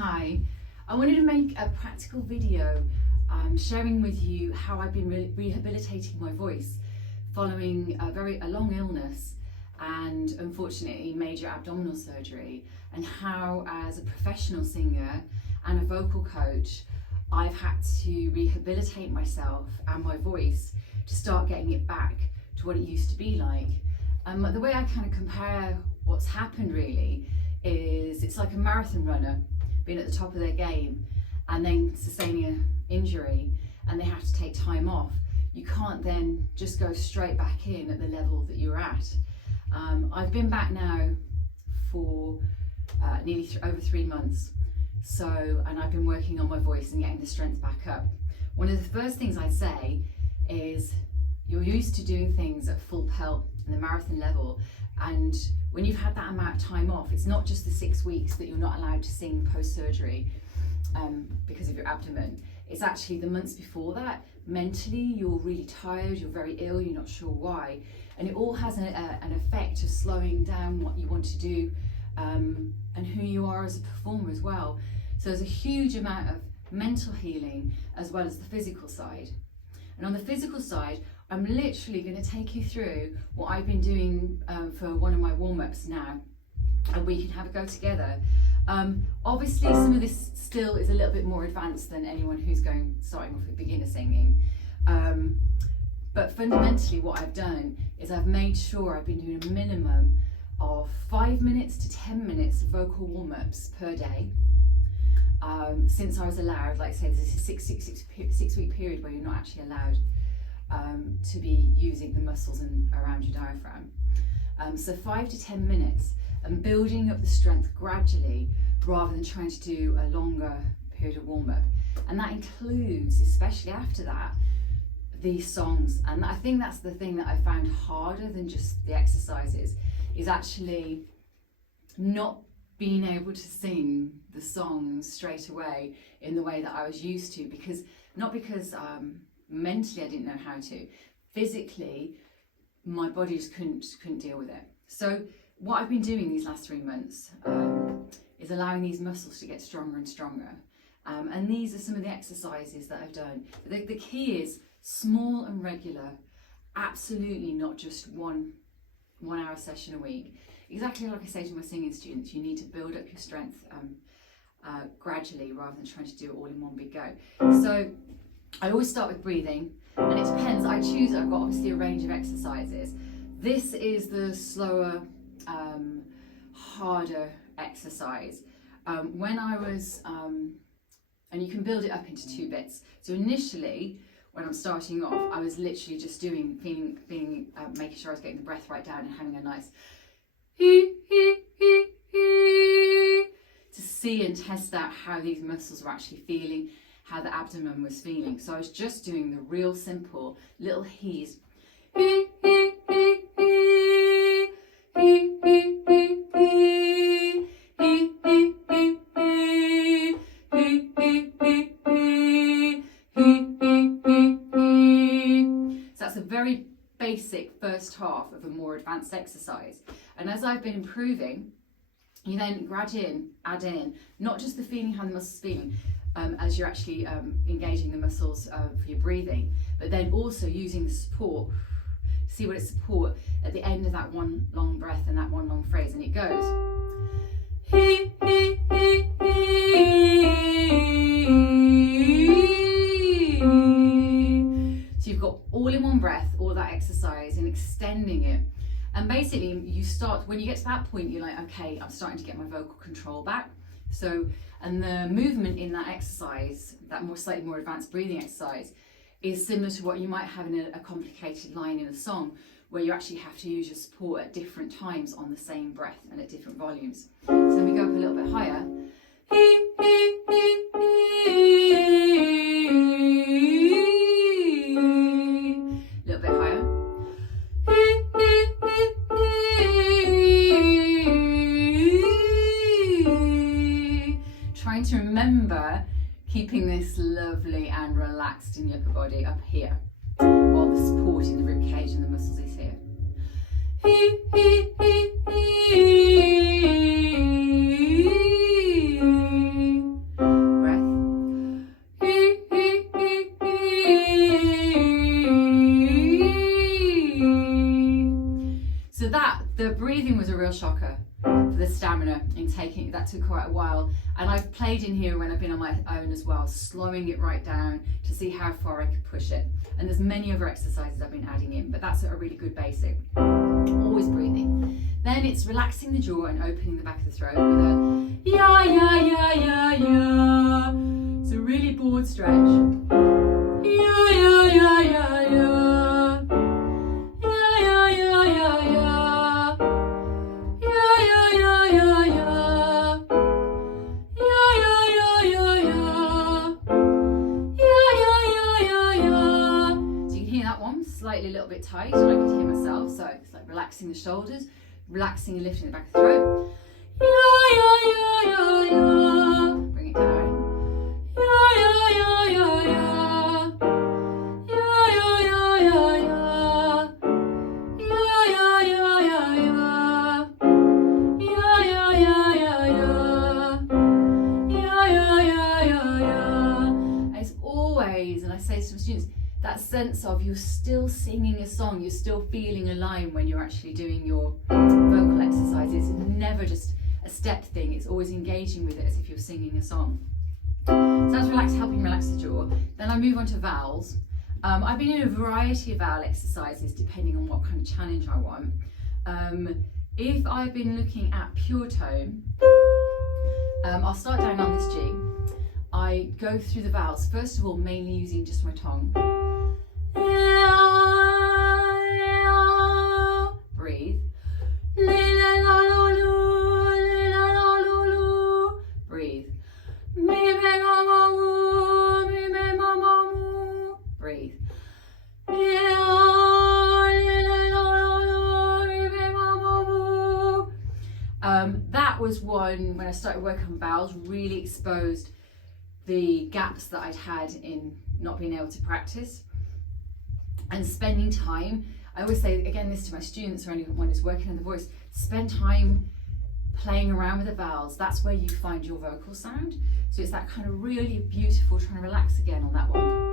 Hi, I wanted to make a practical video sharing with you how I've been rehabilitating my voice following a long illness and unfortunately major abdominal surgery, and how as a professional singer and a vocal coach I've had to rehabilitate myself and my voice to start getting it back to what it used to be like. The way I kind of compare what's happened really is it's like a marathon runner being at the top of their game and then sustaining an injury and they have to take time off. You can't then just go straight back in at the level that you're at. I've been back now for nearly over 3 months. And I've been working on my voice and getting the strength back up. One of the first things I'd say is you're used to doing things at full pelt and the marathon level, and when you've had that amount of time off, it's not just the 6 weeks that you're not allowed to sing post-surgery because of your abdomen. It's actually the months before that. Mentally you're really tired, you're very ill, you're not sure why, and it all has an effect of slowing down what you want to do and who you are as a performer as well. So there's a huge amount of mental healing as well as the physical side. And on the physical side, I'm literally going to take you through what I've been doing for one of my warm-ups now, and we can have a go together. Obviously some of this still is a little bit more advanced than anyone who's starting off with beginner singing, but fundamentally what I've done is I've made sure I've been doing a minimum of 5 minutes to 10 minutes of vocal warm-ups per day since I was allowed. Like I say, there's a 6 week period where you're not actually allowed to be using the muscles around your diaphragm. So 5 to 10 minutes and building up the strength gradually rather than trying to do a longer period of warm-up. And that includes, especially after that, these songs. And I think that's the thing that I found harder than just the exercises, is actually not being able to sing the songs straight away in the way that I was used to, because mentally I didn't know how to. Physically, my body just couldn't deal with it. So what I've been doing these last 3 months is allowing these muscles to get stronger and stronger. And these are some of the exercises that I've done. The key is small and regular, absolutely not just one hour session a week. Exactly like I say to my singing students, you need to build up your strength gradually rather than trying to do it all in one big go. So I always start with breathing, and it depends. I've got obviously a range of exercises. This is the slower, harder exercise. When I was, and you can build it up into 2 bits. So initially, when I'm starting off, I was literally just feeling, making sure I was getting the breath right down and having a nice to see and test out how these muscles were actually feeling, how the abdomen was feeling. So I was just doing the real simple little hees. Very basic first half of a more advanced exercise, and as I've been improving, you then add in not just the feeling, how the muscles feeling as you're actually engaging the muscles for your breathing, but then also using the support. See what it's support at the end of that one long breath and that one long phrase, and it goes he, he, he, you've got all in one breath, all that exercise, and extending it. And basically you start, when you get to that point, you're like, okay, I'm starting to get my vocal control back. So, and the movement in that exercise, that slightly more advanced breathing exercise, is similar to what you might have in a complicated line in a song, where you actually have to use your support at different times on the same breath and at different volumes. So then we go up a little bit higher. To remember keeping this lovely and relaxed in the upper body up here, while the support in the rib cage and the muscles is here. So breathing was a real shocker for the stamina in taking, that took quite a while. And I've played in here when I've been on my own as well, slowing it right down to see how far I could push it. And there's many other exercises I've been adding in, but that's a really good basic. Always breathing. Then it's relaxing the jaw and opening the back of the throat with a ya ya ya ya ya. It's a really broad stretch. Ya ya ya ya ya. Slightly a little bit tight, and I could hear myself, so it's like relaxing the shoulders, relaxing and lifting the back of the throat. Ya ya ya ya ya. Bring it down. Ya ya ya ya ya. Ya ya ya ya ya. Ya ya ya ya ya. Ya ya ya ya ya. Ya ya ya ya ya. And it's always, and I say to my students, that sense of you're still singing a song, you're still feeling a line when you're actually doing your vocal exercises. It's never just a step thing, it's always engaging with it as if you're singing a song. So that's helping relax the jaw. Then I move on to vowels. I've been in a variety of vowel exercises depending on what kind of challenge I want. If I've been looking at pure tone, I'll start down on this G. I go through the vowels, first of all mainly using just my tongue. Breathe. Breathe. Breathe. That was one, when I started working on vowels, really exposed the gaps that I'd had in not being able to practice and spending time. I always say, again, this to my students or anyone who's working on the voice, spend time playing around with the vowels. That's where you find your vocal sound. So it's that kind of really beautiful, trying to relax again on that one.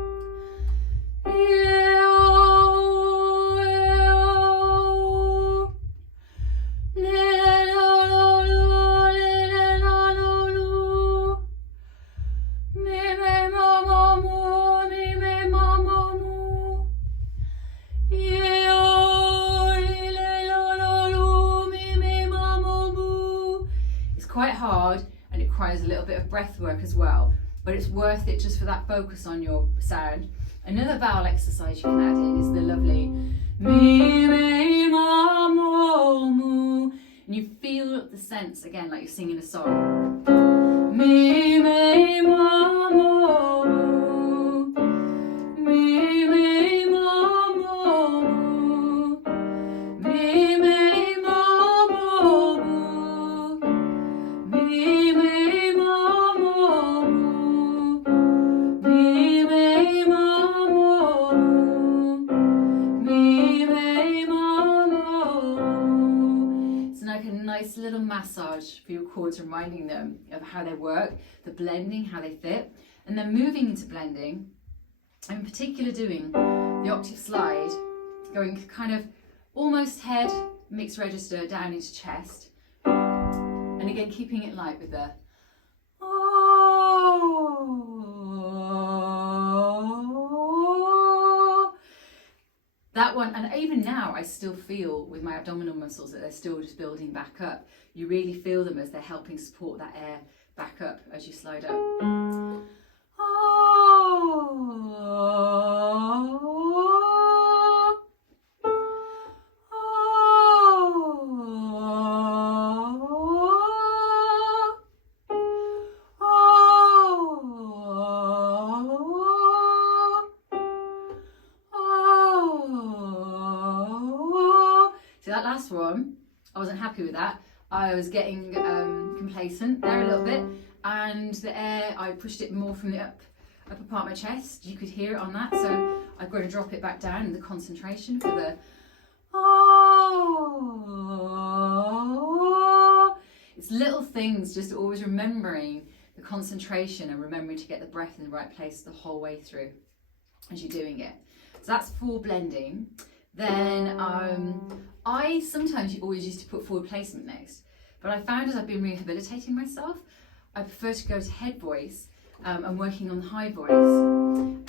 Quite hard, and it requires a little bit of breath work as well, but it's worth it just for that focus on your sound. Another vowel exercise you can add in is the lovely mi, me, ma, mo, mu, and you feel the sense again like you're singing a song. Mi, me, ma, mo, mu. Mi, me, ma, mo, mu. Mi, me, ma, mo, mu. Mi, me, ma, mo, mu. Mi, me, ma, mo, mu. Mi, me, ma, mo, mu. It's like a nice little massage for your chords, reminding them of how they work, the blending, how they fit, and then moving into blending, in particular doing the octave slide, going kind of almost head, mixed register down into chest. And again, keeping it light with the that one. And even now I still feel with my abdominal muscles that they're still just building back up. You really feel them as they're helping support that air back up as you slide up. So that last one, I wasn't happy with that. I was getting complacent there a little bit, and the air, I pushed it more from the upper part of my chest. You could hear it on that, so I've got to drop it back down in the concentration for the It's little things, just always remembering the concentration and remembering to get the breath in the right place the whole way through as you're doing it. So that's for blending. Then I sometimes always used to put forward placement next, but I found as I've been rehabilitating myself, I prefer to go to head voice and working on high voice.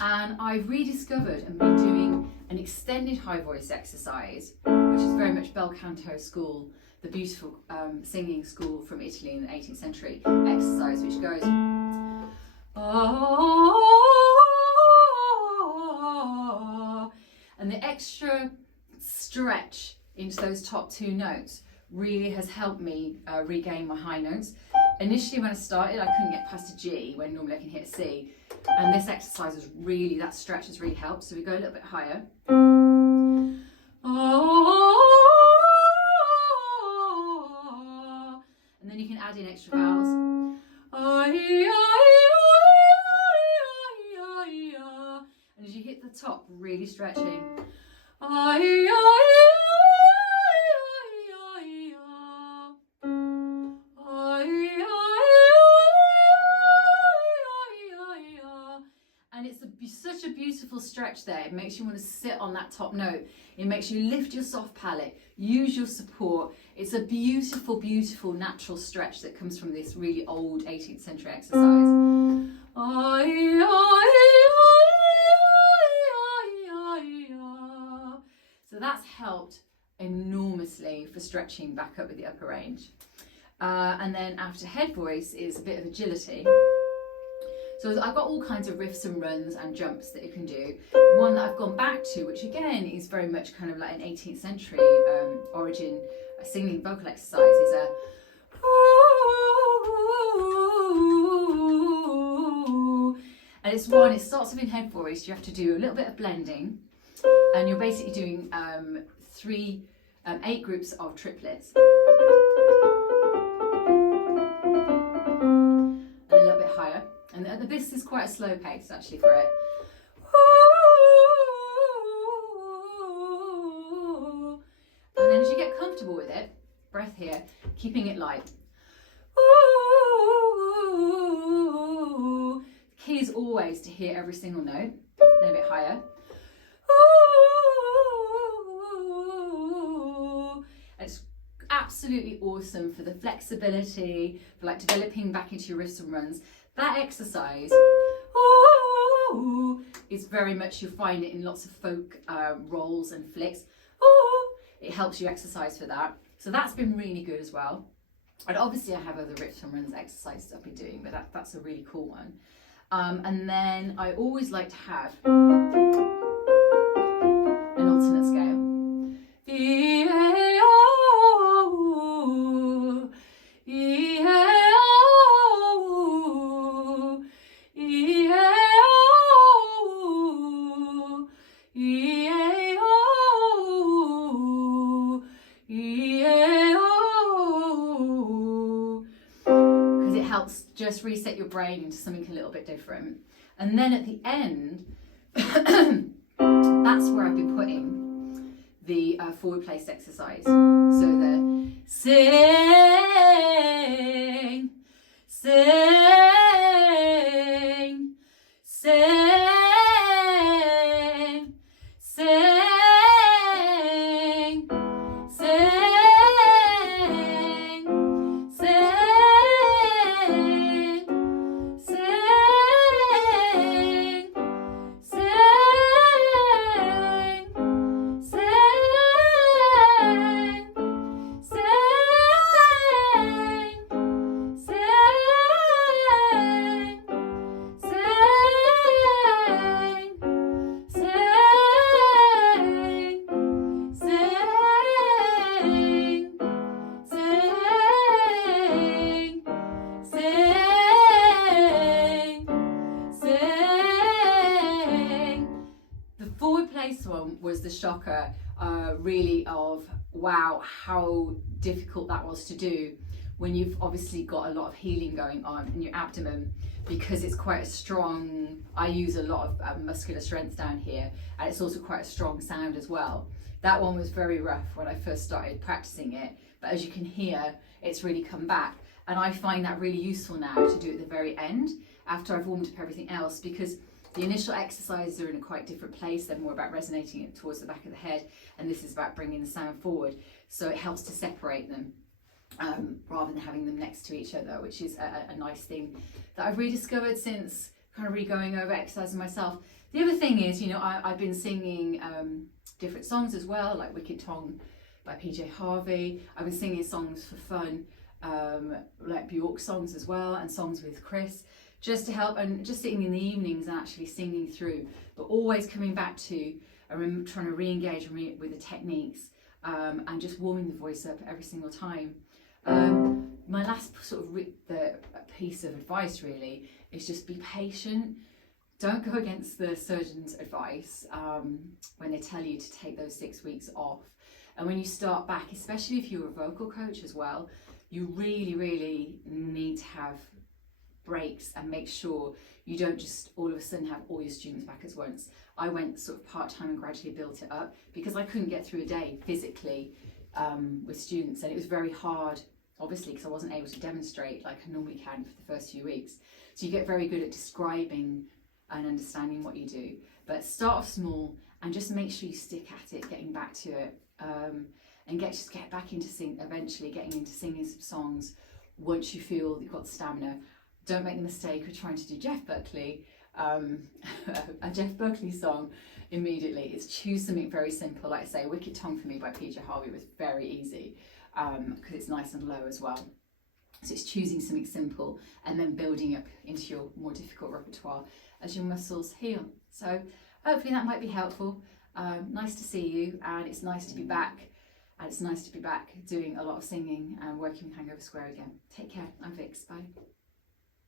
And I've rediscovered and been doing an extended high voice exercise, which is very much bel canto school, the beautiful singing school from Italy in the 18th century exercise, which goes and the extra stretch into those top two notes really has helped me regain my high notes. Initially when I started, I couldn't get past a G when normally I can hit a C, and this exercise has really, that stretch has really helped. So we go a little bit higher. And then you can add in extra vowels. And as you hit the top, really stretching. And it's such a beautiful stretch there. It makes you want to sit on that top note. It makes you lift your soft palate, use your support. It's a beautiful, beautiful natural stretch that comes from this really old 18th century exercise. So that's helped enormously for stretching back up with the upper range. And then after head voice is a bit of agility. So I've got all kinds of riffs and runs and jumps that you can do. One that I've gone back to, which again is very much kind of like an 18th century origin singing vocal exercise, is a and it's one, it starts off in head voice. You have to do a little bit of blending, and you're basically doing 8 groups of triplets. And a little bit higher. And this is quite a slow pace actually for it. And then as you get comfortable with it, breath here, keeping it light. The key is always to hear every single note, then a bit higher. It's absolutely awesome for the flexibility, for like developing back into your riffs and runs. That exercise is very much, you'll find it in lots of folk rolls and flicks. It helps you exercise for that. So that's been really good as well. And obviously I have other riffs and runs exercises I've been doing, but that's a really cool one. And then I always like to have an alternate scale. Just reset your brain into something a little bit different. And then at the end, that's where I've been putting the forward placed exercise. So the sing, sing, sing, sing. One was the shocker, really, of wow, how difficult that was to do when you've obviously got a lot of healing going on in your abdomen, because it's quite a strong, I use a lot of muscular strength down here, and it's also quite a strong sound as well. That one was very rough when I first started practicing it, but as you can hear, it's really come back, and I find that really useful now to do at the very end after I've warmed up everything else, because The initial exercises are in a quite different place. They're more about resonating it towards the back of the head, and this is about bringing the sound forward. So it helps to separate them rather than having them next to each other, which is a nice thing that I've rediscovered since kind of re-going over exercising myself. The other thing is, you know, I've been singing different songs as well, like Wicked Tongue by PJ Harvey. I've been singing songs for fun, like Bjork songs as well, and songs with Chris, just to help, and just sitting in the evenings and actually singing through, but always coming back to trying to re-engage with the techniques, and just warming the voice up every single time. My last sort of piece of advice really is just be patient. Don't go against the surgeon's advice when they tell you to take those 6 weeks off. And when you start back, especially if you're a vocal coach as well, you really need to have breaks and make sure you don't just all of a sudden have all your students back at once. I went sort of part-time and gradually built it up because I couldn't get through a day physically with students, and it was very hard, obviously, because I wasn't able to demonstrate like I normally can for the first few weeks. So you get very good at describing and understanding what you do, but start off small and just make sure you stick at it, getting back to it, and get back into eventually getting into singing some songs once you feel you've got the stamina. Don't make the mistake of trying to do Jeff Buckley, a Jeff Buckley song immediately. It's choose something very simple. Like I say, Wicked Tongue for me by PJ Harvey was very easy because it's nice and low as well. So it's choosing something simple and then building up into your more difficult repertoire as your muscles heal. So hopefully that might be helpful. Nice to see you, and it's nice to be back. And it's nice to be back doing a lot of singing and working with Hangover Square again. Take care. I'm Vix. Bye.